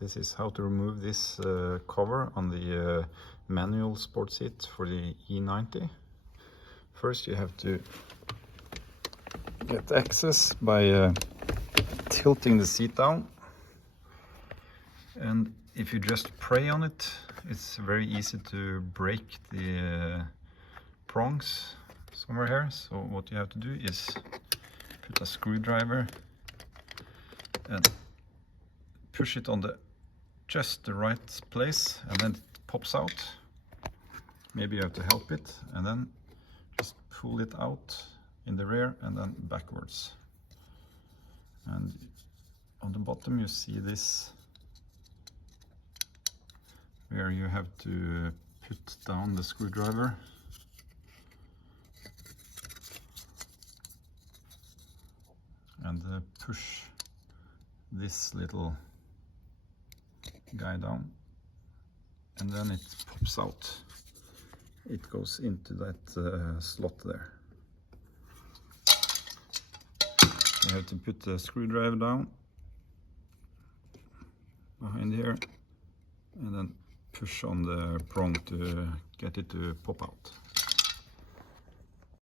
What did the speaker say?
This is how to remove this cover on the manual sport seat for the E90. First you have to get access by tilting the seat down, and if you just pray on it, it's very easy to break the prongs somewhere here. So what you have to do is put a screwdriver and push it on just the right place, and then it pops out. Maybe you have to help it, and then just pull it out in the rear and then backwards. And on the bottom you see this, where you have to put down the screwdriver and push this little guy down, and then it pops out. It goes into that slot there. You have to put the screwdriver down behind here and then push on the prong to get it to pop out.